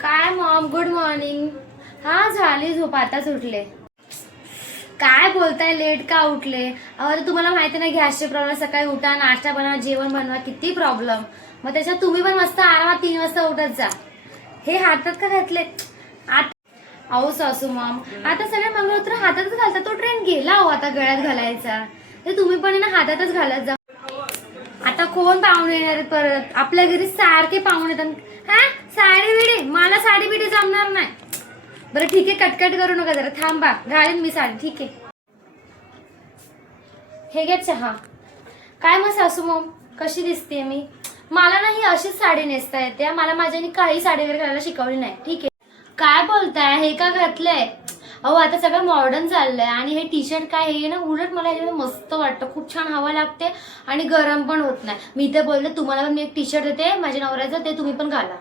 काय Maugham, good morning. हा झाली झोप, आताच उठले. काय बोलताय, लेट का उठले? अरे तुम्हाला माहिती नाही, गॅसचे प्रॉब्लेम. सकाळी उठा, नाश्ता बनवा, जेवण बनवा, किती प्रॉब्लेम. मग त्याच्यात तुम्ही पण मस्त आरामात 3 वाजता उठत जा. हे हातात का घातले? अहो सासू मॉम, आता सगळे मंगळसूत्र हातातच घालतात. तो ट्रेंड गेला हो आता गळ्यात घालायचा. ते तुम्ही पण ना हातातच घालत जा. आता कोण पाहुणे येणार आहेत परत? आपल्या घरी सारखे पाहुणे येतात. हा, साडी बिडी? मला साडी बिडी जमणार नाही. बरं ठीक आहे, कटकट करू नका, जरा थांबा, घालेन मी साडी. ठीक आहे, हे घ्या चहा. काय मग सासू मॉम, कशी दिसते मी? मला नाही अशीच साडी नेसता येते. मला माझ्यानी काही साडी वगैरे घालायला शिकवली नाही. ठीक आहे. काय बोलताय, हे का घातलंय? अहो आता सगळं मॉडर्न चाललंय. आणि हे टी शर्ट काय आहे ना, उलट मला ह्याच्यामध्ये मस्त वाटतं. खूप छान हवा लागते आणि गरम पण होत नाही. मी तर बोलते तुम्हाला पण मी एक टी शर्ट देते माझ्या नवऱ्याचं, ते तुम्ही पण घाला.